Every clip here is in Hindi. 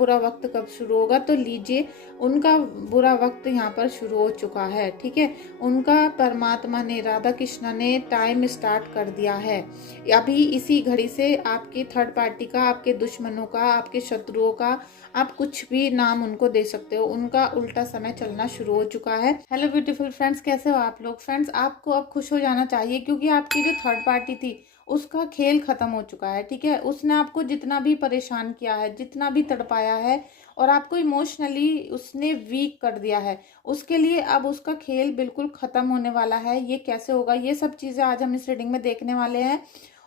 बुरा वक्त कब शुरू होगा, तो लीजिए उनका बुरा वक्त यहाँ पर शुरू हो चुका है। ठीक है, उनका परमात्मा ने, राधा कृष्ण ने टाइम स्टार्ट कर दिया है। अभी इसी घड़ी से आपकी थर्ड पार्टी का, आपके दुश्मनों का, आपके शत्रुओं का, आप कुछ भी नाम उनको दे सकते हो, उनका उल्टा समय चलना शुरू हो चुका है। हेलो ब्यूटीफुल फ्रेंड्स, कैसे हो आप लोग। फ्रेंड्स, आपको अब खुश हो जाना चाहिए क्योंकि आपकी जो थर्ड पार्टी थी उसका खेल खत्म हो चुका है। ठीक है, उसने आपको जितना भी परेशान किया है, जितना भी तड़पाया है और आपको इमोशनली उसने वीक कर दिया है, उसके लिए अब उसका खेल बिल्कुल खत्म होने वाला है। ये कैसे होगा, ये सब चीज़ें आज हम इस रीडिंग में देखने वाले हैं।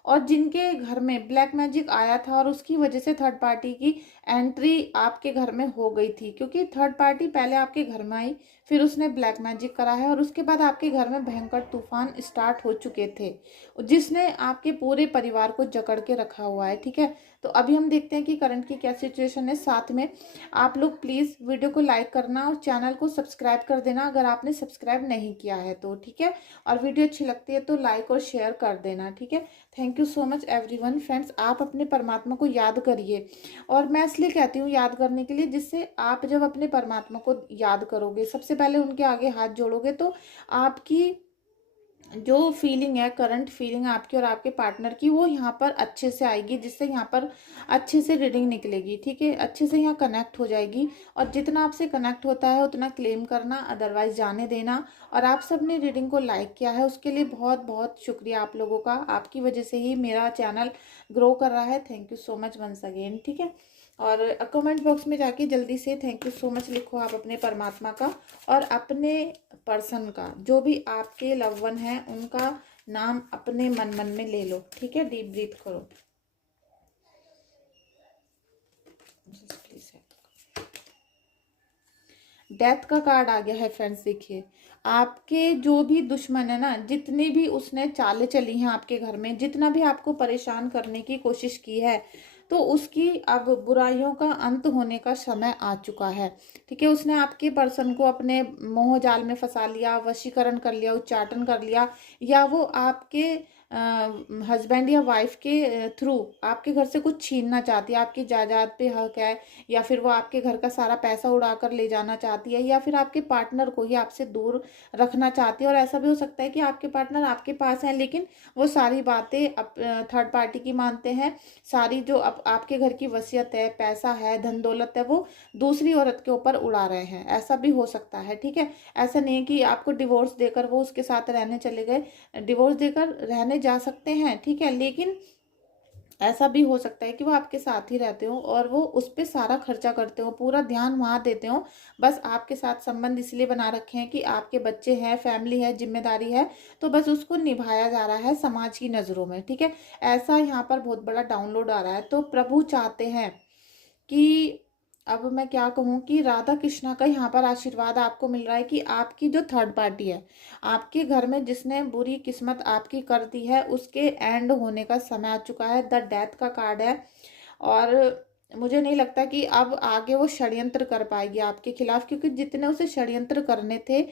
और जिनके घर में ब्लैक मैजिक आया था और उसकी वजह से थर्ड पार्टी की एंट्री आपके घर में हो गई थी, क्योंकि थर्ड पार्टी पहले आपके घर में आई, फिर उसने ब्लैक मैजिक करा है और उसके बाद आपके घर में भयंकर तूफान स्टार्ट हो चुके थे, जिसने आपके पूरे परिवार को जकड़ के रखा हुआ है। ठीक है, तो अभी हम देखते हैं कि करंट की क्या सिचुएशन है। साथ में आप लोग प्लीज़ वीडियो को लाइक करना और चैनल को सब्सक्राइब कर देना अगर आपने सब्सक्राइब नहीं किया है तो। ठीक है, और वीडियो अच्छी लगती है तो लाइक और शेयर कर देना। ठीक है, thank you so much everyone. Friends, आप अपने परमात्मा को याद करिए, और मैं इसलिए कहती हूँ याद करने के लिए, जिससे आप जब अपने परमात्मा को याद करोगे, सबसे पहले उनके आगे हाथ जोड़ोगे, तो आपकी जो फीलिंग है, करंट फीलिंग आपकी और आपके पार्टनर की, वो यहाँ पर अच्छे से आएगी, जिससे यहाँ पर अच्छे से रीडिंग निकलेगी। ठीक है, अच्छे से यहाँ कनेक्ट हो जाएगी, और जितना आपसे कनेक्ट होता है उतना क्लेम करना, अदरवाइज जाने देना। और आप सब ने रीडिंग को लाइक किया है, उसके लिए बहुत बहुत शुक्रिया आप लोगों का। आपकी वजह से ही मेरा चैनल ग्रो कर रहा है। Thank you so much once again. ठीक है, और कमेंट बॉक्स में जाके जल्दी से थैंक यू सो मच लिखो आप अपने परमात्मा का और अपने पर्सन का, जो भी आपके लव वन है उनका नाम अपने मन मन में ले लो। ठीक है, डीप ब्रीथ करो। डेथ का कार्ड आ गया है फ्रेंड्स। देखिए, आपके जो भी दुश्मन है ना, जितनी भी उसने चालें चली हैं आपके घर में, जितना भी आपको परेशान करने की कोशिश की है, तो उसकी अब बुराइयों का अंत होने का समय आ चुका है। ठीक है, उसने आपके पर्सन को अपने मोह जाल में फंसा लिया, वशीकरण कर लिया, उच्चाटन कर लिया, या वो आपके हस्बैंड या वाइफ के थ्रू आपके घर से कुछ छीनना चाहती है। आपकी जायदाद पे हक है, या फिर वो आपके घर का सारा पैसा उड़ाकर ले जाना चाहती है, या फिर आपके पार्टनर को ही आपसे दूर रखना चाहती है। और ऐसा भी हो सकता है कि आपके पार्टनर आपके पास है, लेकिन वो सारी बातें थर्ड पार्टी की मानते हैं। सारी जो आपके घर की वसीयत है, पैसा है, धन दौलत है, वो दूसरी औरत के ऊपर उड़ा रहे हैं। ऐसा भी हो सकता है। ठीक है, ऐसा नहीं है कि आपको डिवोर्स देकर वो उसके साथ रहने चले गए, डिवोर्स देकर रहने जा सकते हैं। ठीक है, लेकिन ऐसा भी हो सकता है कि वो आपके साथ ही रहते हो और वो उस पर सारा खर्चा करते हो, पूरा ध्यान वहाँ देते हो। बस आपके साथ संबंध इसलिए बना रखे हैं कि आपके बच्चे हैं, फैमिली है, जिम्मेदारी है, तो बस उसको निभाया जा रहा है समाज की नज़रों में। ठीक है, ऐसा यहाँ पर बहुत बड़ा डाउनलोड आ रहा है। तो प्रभु चाहते हैं कि, अब मैं क्या कहूँ, कि राधा कृष्णा का यहाँ पर आशीर्वाद आपको मिल रहा है कि आपकी जो थर्ड पार्टी है आपके घर में, जिसने बुरी किस्मत आपकी कर दी है, उसके एंड होने का समय आ चुका है। द डेथ का कार्ड है, और मुझे नहीं लगता कि अब आगे वो षड्यंत्र कर पाएगी आपके खिलाफ, क्योंकि जितने उसे षड्यंत्र करने थे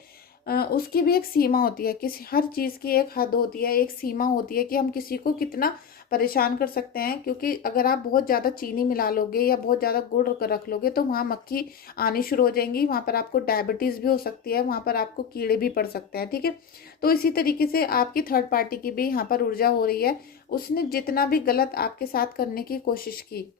उसकी भी एक सीमा होती है। किसी हर चीज़ की एक हद होती है, एक सीमा होती है कि हम किसी को कितना परेशान कर सकते हैं। क्योंकि अगर आप बहुत ज़्यादा चीनी मिला लोगे या बहुत ज़्यादा गुड़ रख लोगे, तो वहाँ मक्खी आनी शुरू हो जाएंगी, वहाँ पर आपको डायबिटीज़ भी हो सकती है, वहाँ पर आपको कीड़े भी पड़ सकते हैं। ठीक है, तो इसी तरीके से आपकी थर्ड पार्टी की भी यहाँ पर ऊर्जा हो रही है। उसने जितना भी गलत आपके साथ करने की कोशिश की,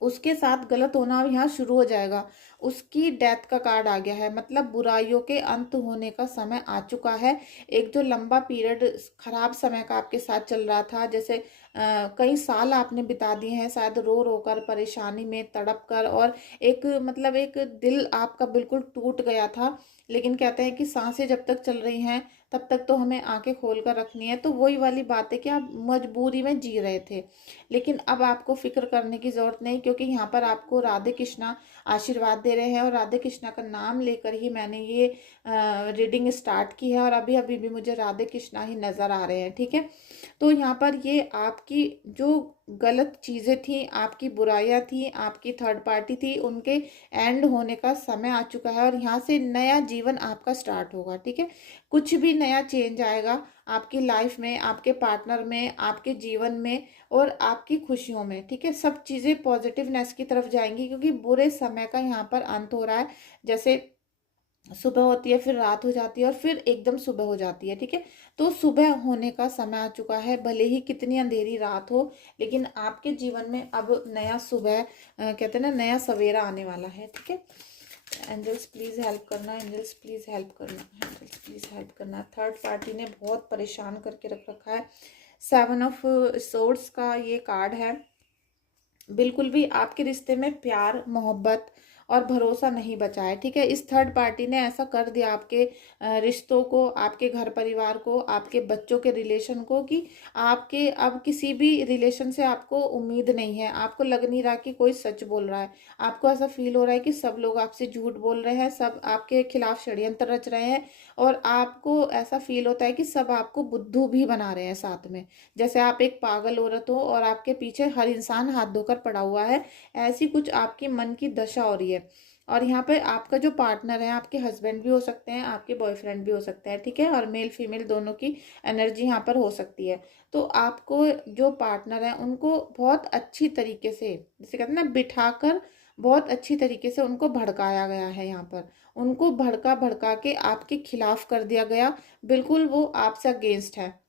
उसके साथ गलत होना यहाँ शुरू हो जाएगा। उसकी डेथ का कार्ड आ गया है, मतलब बुराइयों के अंत होने का समय आ चुका है। एक जो लंबा पीरियड खराब समय का आपके साथ चल रहा था, जैसे कई साल आपने बिता दिए हैं शायद रो रो कर, परेशानी में तड़प कर, और एक मतलब एक दिल आपका बिल्कुल टूट गया था। लेकिन कहते हैं कि सांसें जब तक चल रही हैं तब तक तो हमें आंखें खोल कर रखनी है। तो वही वाली बात है कि आप मजबूरी में जी रहे थे, लेकिन अब आपको फिक्र करने की ज़रूरत नहीं, क्योंकि यहाँ पर आपको राधे कृष्णा आशीर्वाद दे रहे हैं। और राधे कृष्णा का नाम लेकर ही मैंने ये रीडिंग स्टार्ट की है, और अभी अभी भी मुझे राधे कृष्णा ही नज़र आ रहे हैं। ठीक है, तो यहाँ पर ये आपकी जो गलत चीज़ें थी, आपकी बुराइयां थी, आपकी थर्ड पार्टी थी, उनके एंड होने का समय आ चुका है और यहाँ से नया जीवन आपका स्टार्ट होगा। ठीक है, कुछ भी नया चेंज आएगा आपकी लाइफ में, आपके पार्टनर में, आपके जीवन में और आपकी खुशियों में। ठीक है, सब चीज़ें पॉजिटिवनेस की तरफ जाएंगी क्योंकि बुरे समय का यहाँ पर अंत हो रहा है। जैसे सुबह होती है, फिर रात हो जाती है और फिर एकदम सुबह हो जाती है। ठीक है, तो सुबह होने का समय आ चुका है, भले ही कितनी अंधेरी रात हो, लेकिन आपके जीवन में अब नया सुबह कहते हैं ना, नया सवेरा आने वाला है। ठीक है, एंजल्स प्लीज हेल्प करना, एंजल्स प्लीज हेल्प करना, एंजल्स प्लीज हेल्प करना। थर्ड पार्टी ने बहुत परेशान करके रख रखा है। 7 ऑफ सोर्ड्स का ये कार्ड है। बिल्कुल भी आपके रिश्ते में प्यार, मोहब्बत और भरोसा नहीं बचा है। ठीक है, इस थर्ड पार्टी ने ऐसा कर दिया आपके रिश्तों को, आपके घर परिवार को, आपके बच्चों के रिलेशन को, कि आपके अब किसी भी रिलेशन से आपको उम्मीद नहीं है। आपको लग नहीं रहा कि कोई सच बोल रहा है, आपको ऐसा फील हो रहा है कि सब लोग आपसे झूठ बोल रहे हैं, सब आपके खिलाफ षड्यंत्र रच रहे हैं और आपको ऐसा फील होता है कि सब आपको बुद्धू भी बना रहे हैं साथ में। जैसे आप एक पागल औरत हो और आपके पीछे हर इंसान हाथ धोकर पड़ा हुआ है, ऐसी कुछ आपके मन की दशा हो रही है। और यहाँ पे आपका जो पार्टनर है, आपके हस्बैंड भी हो सकते हैं, आपके बॉयफ्रेंड भी हो सकते हैं। ठीक है, और मेल फीमेल दोनों की एनर्जी यहाँ पर हो सकती है। तो आपको जो पार्टनर है उनको बहुत अच्छी तरीके से, जैसे कहते हैं ना, बिठाकर बहुत अच्छी तरीके से उनको भड़काया गया है। यहाँ पर उनको भड़का भड़का के आपके खिलाफ कर दिया गया, बिल्कुल वो आपसे अगेंस्ट है।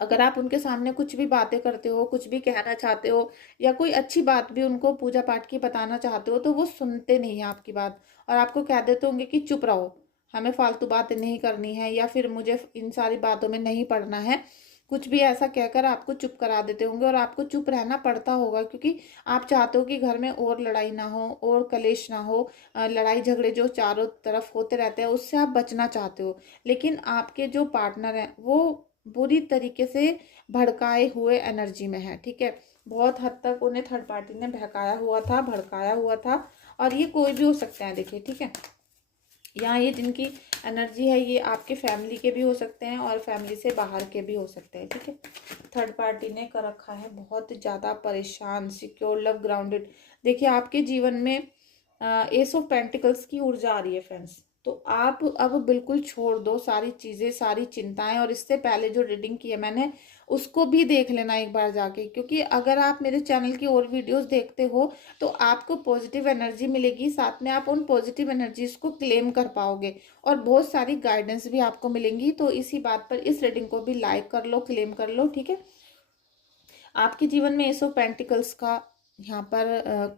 अगर आप उनके सामने कुछ भी बातें करते हो, कुछ भी कहना चाहते हो या कोई अच्छी बात भी उनको पूजा पाठ की बताना चाहते हो, तो वो सुनते नहीं है आपकी बात और आपको कह देते होंगे कि चुप रहो, हमें फालतू बातें नहीं करनी है या फिर मुझे इन सारी बातों में नहीं पड़ना है। कुछ भी ऐसा कहकर आपको चुप करा देते होंगे और आपको चुप रहना पड़ता होगा क्योंकि आप चाहते हो कि घर में और लड़ाई ना हो और कलेश ना हो। लड़ाई झगड़े जो चारों तरफ होते रहते हैं उससे आप बचना चाहते हो। लेकिन आपके जो पार्टनर हैं वो बुरी तरीके से भड़काए हुए एनर्जी में है। ठीक है, बहुत हद तक उन्हें थर्ड पार्टी ने बहकाया हुआ था, भड़काया हुआ था और ये कोई भी हो सकता है। देखिए, ठीक है, यहाँ ये जिनकी एनर्जी है ये आपके फैमिली के भी हो सकते हैं और फैमिली से बाहर के भी हो सकते हैं। ठीक है, थर्ड पार्टी ने कर रखा है बहुत ज़्यादा परेशान, सिक्योर, लव, ग्राउंडेड। देखिए, आपके जीवन में एस ऑफ पेंटिकल्स की ऊर्जा आ रही है फ्रेंड्स। तो आप अब बिल्कुल छोड़ दो सारी चीज़ें, सारी चिंताएं, और इससे पहले जो रीडिंग की है मैंने उसको भी देख लेना एक बार जाके, क्योंकि अगर आप मेरे चैनल की और वीडियोस देखते हो तो आपको पॉजिटिव एनर्जी मिलेगी, साथ में आप उन पॉजिटिव एनर्जीज को क्लेम कर पाओगे और बहुत सारी गाइडेंस भी आपको मिलेंगी। तो इसी बात पर इस रीडिंग को भी लाइक कर लो, क्लेम कर लो। ठीक है, आपके जीवन में एस ऑफ पेंटिकल्स का यहाँ पर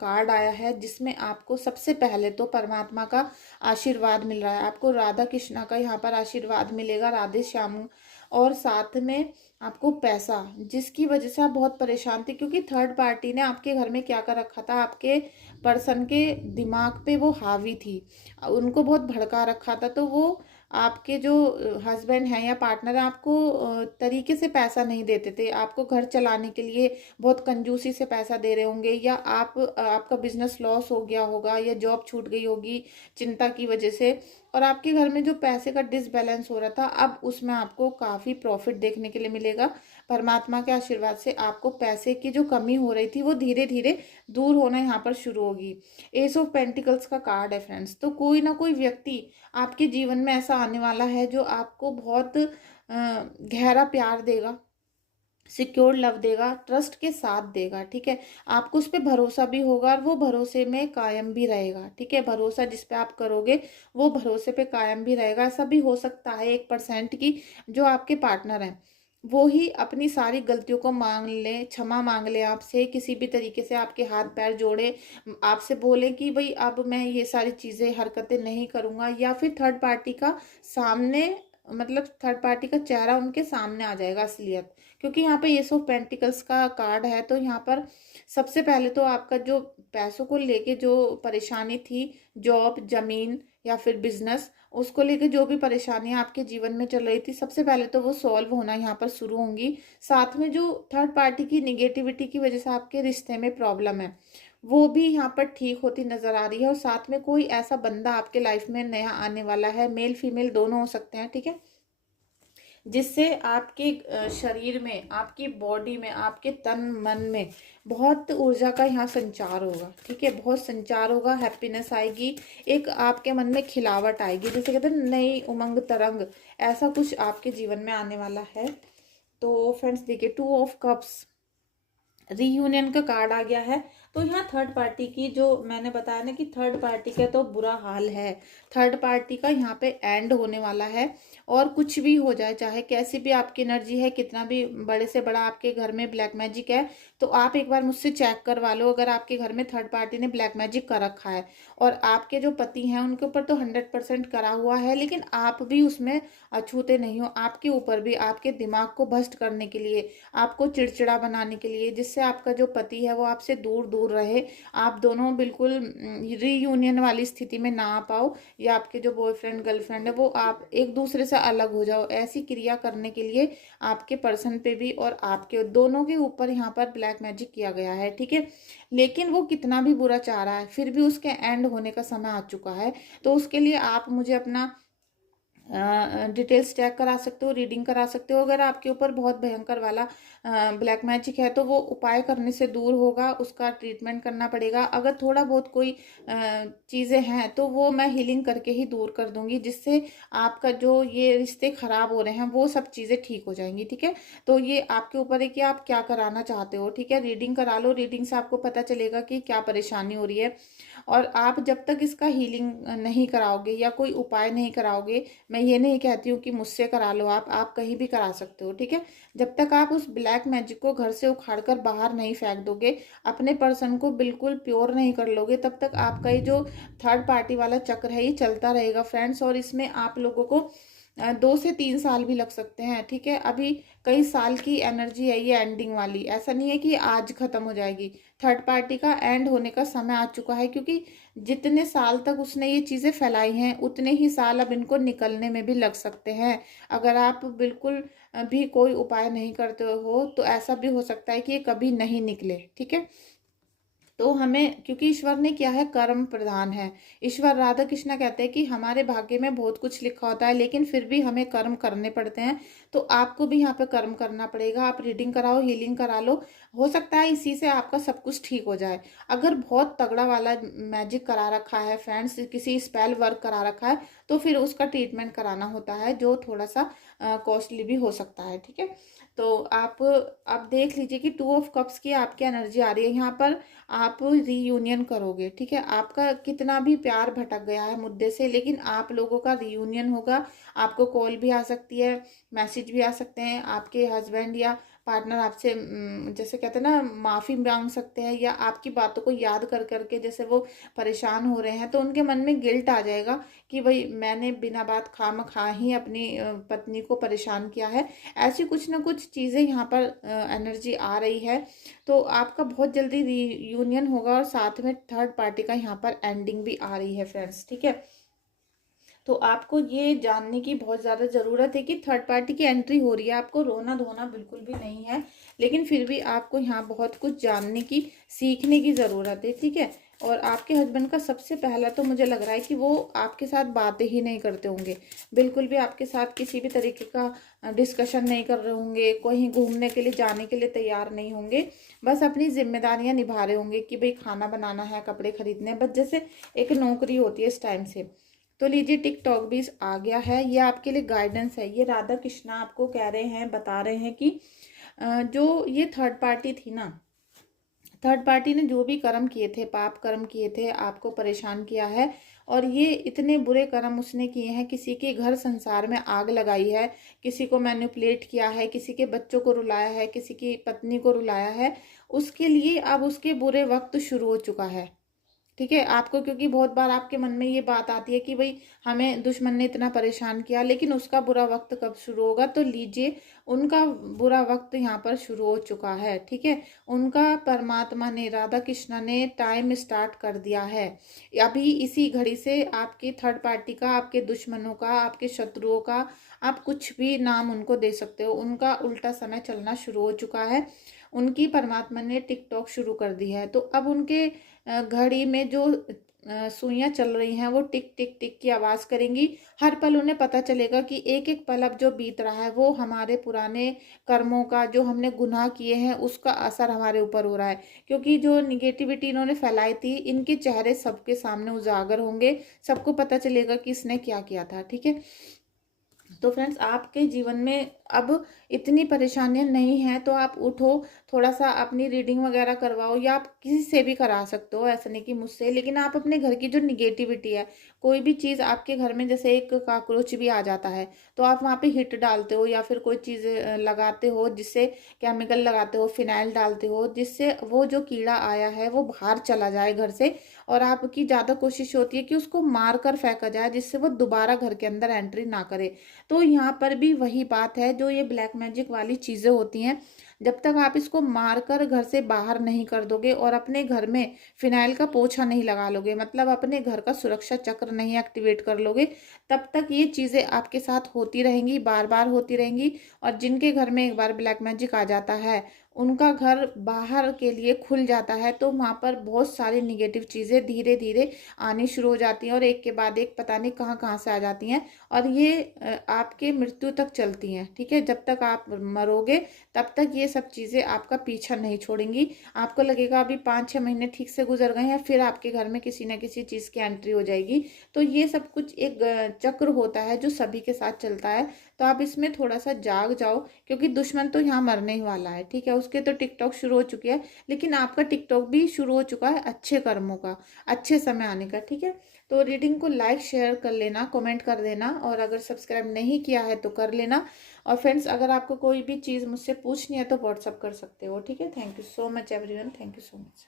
कार्ड आया है जिसमें आपको सबसे पहले तो परमात्मा का आशीर्वाद मिल रहा है। आपको राधा कृष्णा का यहाँ पर आशीर्वाद मिलेगा, राधे श्याम, और साथ में आपको पैसा, जिसकी वजह से आप बहुत परेशान थे क्योंकि थर्ड पार्टी ने आपके घर में क्या कर रखा था, आपके पर्सन के दिमाग पे वो हावी थी, उनको बहुत भड़का रखा था। तो वो आपके जो हस्बैंड हैं या पार्टनर हैं आपको तरीके से पैसा नहीं देते थे, आपको घर चलाने के लिए बहुत कंजूसी से पैसा दे रहे होंगे, या आपका बिजनेस लॉस हो गया होगा या जॉब छूट गई होगी चिंता की वजह से, और आपके घर में जो पैसे का डिसबैलेंस हो रहा था अब उसमें आपको काफ़ी प्रॉफिट देखने के लिए मिलेगा। परमात्मा के आशीर्वाद से आपको पैसे की जो कमी हो रही थी वो धीरे धीरे दूर होना यहाँ पर शुरू होगी। एस ऑफ पेंटिकल्स का कार्ड है फ्रेंड्स। तो कोई ना कोई व्यक्ति आपके जीवन में ऐसा आने वाला है जो आपको बहुत गहरा प्यार देगा, सिक्योर लव देगा, ट्रस्ट के साथ देगा। ठीक है, आपको उस पर भरोसा भी होगा और वो भरोसे में कायम भी रहेगा। ठीक है, भरोसा जिस पे आप करोगे वो भरोसे पे कायम भी रहेगा। ऐसा भी हो सकता है 1% की जो आपके पार्टनर हैं वो ही अपनी सारी गलतियों को मांग ले, क्षमा मांग ले आपसे, किसी भी तरीके से आपके हाथ पैर जोड़े, आपसे बोले कि भाई अब मैं ये सारी चीज़ें हरकतें नहीं करूँगा, या फिर थर्ड पार्टी का सामने, मतलब थर्ड पार्टी का चेहरा उनके सामने आ जाएगा, असलियत। क्योंकि यहाँ पे एस ऑफ पेंटिकल्स का कार्ड है तो यहाँ पर सबसे पहले तो आपका जो पैसों को लेके जो परेशानी थी, जॉब, जमीन या फिर बिजनेस, उसको लेके जो भी परेशानियां आपके जीवन में चल रही थी सबसे पहले तो वो सॉल्व होना यहाँ पर शुरू होंगी। साथ में जो थर्ड पार्टी की निगेटिविटी की वजह से आपके रिश्ते में प्रॉब्लम है वो भी यहाँ पर ठीक होती नजर आ रही है, और साथ में कोई ऐसा बंदा आपके लाइफ में नया आने वाला है, मेल फीमेल दोनों हो सकते हैं। ठीक है, जिससे आपके शरीर में, आपकी बॉडी में, आपके तन मन में बहुत ऊर्जा का यहाँ संचार होगा। ठीक है, बहुत संचार होगा, हैप्पीनेस आएगी, एक आपके मन में खिलावट आएगी, जैसे कहते हैं नई उमंग तरंग, ऐसा कुछ आपके जीवन में आने वाला है। तो फ्रेंड्स देखिए, 2 ऑफ कप्स रीयूनियन का कार्ड आ गया है। तो यहाँ थर्ड पार्टी की, जो मैंने बताया ना कि थर्ड पार्टी का तो बुरा हाल है, थर्ड पार्टी का यहाँ पे एंड होने वाला है। और कुछ भी हो जाए, चाहे कैसी भी आपकी एनर्जी है, कितना भी बड़े से बड़ा आपके घर में ब्लैक मैजिक है, तो आप एक बार मुझसे चेक करवा लो। अगर आपके घर में थर्ड पार्टी ने ब्लैक मैजिक कर रखा है और आपके जो पति हैं उनके ऊपर तो 100% करा हुआ है, लेकिन आप भी उसमें अछूते नहीं हो, आपके ऊपर भी आपके दिमाग को भ्रष्ट करने के लिए, आपको चिड़चिड़ा बनाने के लिए, जिससे आपका जो पति है वो आपसे दूर दूर रहे, आप दोनों बिल्कुल रीयूनियन वाली स्थिति में ना आ पाओ, या आपके जो बॉयफ्रेंड गर्लफ्रेंड है वो आप एक दूसरे से अलग हो जाओ, ऐसी क्रिया करने के लिए आपके पर्सन पे भी और आपके दोनों के ऊपर यहाँ पर ब्लैक मैजिक किया गया है। ठीक है, लेकिन वो कितना भी बुरा चाह रहा है, फिर भी उसके एंड होने का समय आ चुका है। तो उसके लिए आप मुझे अपना डिटेल्स चेक करा सकते हो, रीडिंग करा सकते हो। अगर आपके ऊपर बहुत भयंकर वाला ब्लैक मैजिक है तो वो उपाय करने से दूर होगा, उसका ट्रीटमेंट करना पड़ेगा। अगर थोड़ा बहुत कोई चीज़ें हैं तो वो मैं हीलिंग करके ही दूर कर दूंगी, जिससे आपका जो ये रिश्ते खराब हो रहे हैं वो सब चीज़ें ठीक हो जाएंगी। ठीक है, तो ये आपके ऊपर है कि आप क्या कराना चाहते हो। ठीक है, रीडिंग करा लो, रीडिंग से आपको पता चलेगा कि क्या परेशानी हो रही है। और आप जब तक इसका हीलिंग नहीं कराओगे या कोई उपाय नहीं कराओगे, मैं ये नहीं कहती हूँ कि मुझसे करा लो, आप कहीं भी करा सकते हो। ठीक है, जब तक आप उस ब्लैक मैजिक को घर से उखाड़ कर बाहर नहीं फेंक दोगे, अपने पर्सन को बिल्कुल प्योर नहीं कर लोगे, तब तक आपका ये जो थर्ड पार्टी वाला चक्र है ये चलता रहेगा फ्रेंड्स। और इसमें आप लोगों को 2 से 3 साल भी लग सकते हैं। ठीक है, अभी कई साल की एनर्जी है ये एंडिंग वाली, ऐसा नहीं है कि आज खत्म हो जाएगी। थर्ड पार्टी का एंड होने का समय आ चुका है, क्योंकि जितने साल तक उसने ये चीज़ें फैलाई हैं उतने ही साल अब इनको निकलने में भी लग सकते हैं। अगर आप बिल्कुल भी कोई उपाय नहीं करते हो तो ऐसा भी हो सकता है कि ये कभी नहीं निकले। ठीक है, तो हमें, क्योंकि ईश्वर ने क्या है, कर्म प्रधान है। ईश्वर राधा कृष्णा कहते हैं कि हमारे भाग्य में बहुत कुछ लिखा होता है, लेकिन फिर भी हमें कर्म करने पड़ते हैं। तो आपको भी यहाँ पे कर्म करना पड़ेगा। आप रीडिंग कराओ, हीलिंग करा लो, हो सकता है इसी से आपका सब कुछ ठीक हो जाए। अगर बहुत तगड़ा वाला मैजिक करा रखा है फ्रेंड्स, किसी स्पेल वर्क करा रखा है, तो फिर उसका ट्रीटमेंट कराना होता है, जो थोड़ा सा कॉस्टली भी हो सकता है। ठीक है, तो आप देख लीजिए कि 2 ऑफ कप्स की आपकी एनर्जी आ रही है यहाँ पर। आप रीयूनियन करोगे। ठीक है, आपका कितना भी प्यार भटक गया है मुद्दे से, लेकिन आप लोगों का रीयूनियन होगा। आपको कॉल भी आ सकती है, मैसेज भी आ सकते हैं, आपके हस्बैंड या पार्टनर आपसे जैसे कहते हैं ना, माफ़ी मांग सकते हैं, या आपकी बातों को याद कर करके जैसे वो परेशान हो रहे हैं तो उनके मन में गिल्ट आ जाएगा कि भाई मैंने बिना बात खामखा ही अपनी पत्नी को परेशान किया है। ऐसी कुछ ना कुछ चीज़ें यहाँ पर एनर्जी आ रही है। तो आपका बहुत जल्दी रीयूनियन होगा, और साथ में थर्ड पार्टी का यहाँ पर एंडिंग भी आ रही है फ्रेंड्स। ठीक है, तो आपको ये जानने की बहुत ज़्यादा ज़रूरत है कि थर्ड पार्टी की एंट्री हो रही है। आपको रोना धोना बिल्कुल भी नहीं है, लेकिन फिर भी आपको यहाँ बहुत कुछ जानने की, सीखने की ज़रूरत है। ठीक है, और आपके हस्बैंड का सबसे पहला तो मुझे लग रहा है कि वो आपके साथ बातें ही नहीं करते होंगे, बिल्कुल भी आपके साथ किसी भी तरीके का डिस्कशन नहीं कर रहे होंगे, कहीं घूमने के लिए जाने के लिए तैयार नहीं होंगे, बस अपनी जिम्मेदारियां निभा रहे होंगे कि भाई खाना बनाना है, कपड़े खरीदने हैं, बस जैसे एक नौकरी होती है इस टाइम से। तो लीजिए, टिकटॉक भी आ गया है, ये आपके लिए गाइडेंस है। ये राधा कृष्णा आपको कह रहे हैं, बता रहे हैं कि जो ये थर्ड पार्टी थी ना, थर्ड पार्टी ने जो भी कर्म किए थे, पाप कर्म किए थे, आपको परेशान किया है, और ये इतने बुरे कर्म उसने किए हैं, किसी के घर संसार में आग लगाई है, किसी को मैनिपुलेट किया है, किसी के बच्चों को रुलाया है, किसी की पत्नी को रुलाया है, उसके लिए अब उसके बुरे वक्त शुरू हो चुका है। ठीक है, आपको, क्योंकि बहुत बार आपके मन में ये बात आती है कि भाई हमें दुश्मन ने इतना परेशान किया, लेकिन उसका बुरा वक्त कब शुरू होगा, तो लीजिए, उनका बुरा वक्त यहाँ पर शुरू हो चुका है। ठीक है, उनका परमात्मा ने, राधा कृष्णा ने टाइम स्टार्ट कर दिया है। अभी इसी घड़ी से आपकी थर्ड पार्टी का, आपके दुश्मनों का, आपके शत्रुओं का, आप कुछ भी नाम उनको दे सकते हो, उनका उल्टा समय चलना शुरू हो चुका है। उनकी परमात्मा ने टिकटॉक शुरू कर दी है। तो अब उनके घड़ी में जो सुइयां चल रही हैं वो टिक टिक टिक की आवाज़ करेंगी। हर पल उन्हें पता चलेगा कि एक एक पल अब जो बीत रहा है वो हमारे पुराने कर्मों का, जो हमने गुनाह किए हैं उसका असर हमारे ऊपर हो रहा है। क्योंकि जो निगेटिविटी इन्होंने फैलाई थी, इनके चेहरे सबके सामने उजागर होंगे, सबको पता चलेगा कि इसने क्या किया था। ठीक है, तो फ्रेंड्स आपके जीवन में अब इतनी परेशानियां नहीं हैं, तो आप उठो, थोड़ा सा अपनी रीडिंग वगैरह करवाओ, या आप किसी से भी करा सकते हो, ऐसा नहीं कि मुझसे। लेकिन आप अपने घर की जो निगेटिविटी है, कोई भी चीज़ आपके घर में, जैसे एक कॉकरोच भी आ जाता है तो आप वहाँ पे हिट डालते हो, या फिर कोई चीज़ लगाते हो जिससे, केमिकल लगाते हो, फिनाइल डालते हो जिससे वो जो कीड़ा आया है वो बाहर चला जाए घर से, और आपकी ज़्यादा कोशिश होती है कि उसको मार कर फेंका जाए जिससे वो दोबारा घर के अंदर एंट्री ना करे। तो यहाँ पर भी वही बात है, जो ये ब्लैक मैजिक वाली चीज़ें होती हैं, जब तक आप इसको मारकर घर से बाहर नहीं कर दोगे और अपने घर में फिनाइल का पोछा नहीं लगा लोगे, मतलब अपने घर का सुरक्षा चक्र नहीं एक्टिवेट कर लोगे, तब तक ये चीज़ें आपके साथ होती रहेंगी, बार बार होती रहेंगी। और जिनके घर में एक बार ब्लैक मैजिक आ जाता है, उनका घर बाहर के लिए खुल जाता है, तो वहाँ पर बहुत सारी निगेटिव चीज़ें धीरे धीरे आनी शुरू हो जाती हैं, और एक के बाद एक पता नहीं कहाँ कहाँ से आ जाती हैं, और ये आपके मृत्यु तक चलती हैं। ठीक है, जब तक आप मरोगे तब तक ये सब चीज़ें आपका पीछा नहीं छोड़ेंगी। आपको लगेगा अभी 5-6 महीने ठीक से गुजर गए हैं, फिर आपके घर में किसी न किसी चीज़ की एंट्री हो जाएगी। तो ये सब कुछ एक चक्र होता है जो सभी के साथ चलता है। तो आप इसमें थोड़ा सा जाग जाओ, क्योंकि दुश्मन तो यहाँ मरने ही वाला है। ठीक है, उसके तो टिकटॉक शुरू हो चुकी है, लेकिन आपका टिकटॉक भी शुरू हो चुका है अच्छे कर्मों का, अच्छे समय आने का। ठीक है, तो रीडिंग को लाइक शेयर कर लेना, कमेंट कर देना, और अगर सब्सक्राइब नहीं किया है तो कर लेना। और फ्रेंड्स, अगर आपको कोई भी चीज़ मुझसे पूछनी है तो व्हाट्सअप कर सकते हो। ठीक है, thank you so much everyone, thank you so much.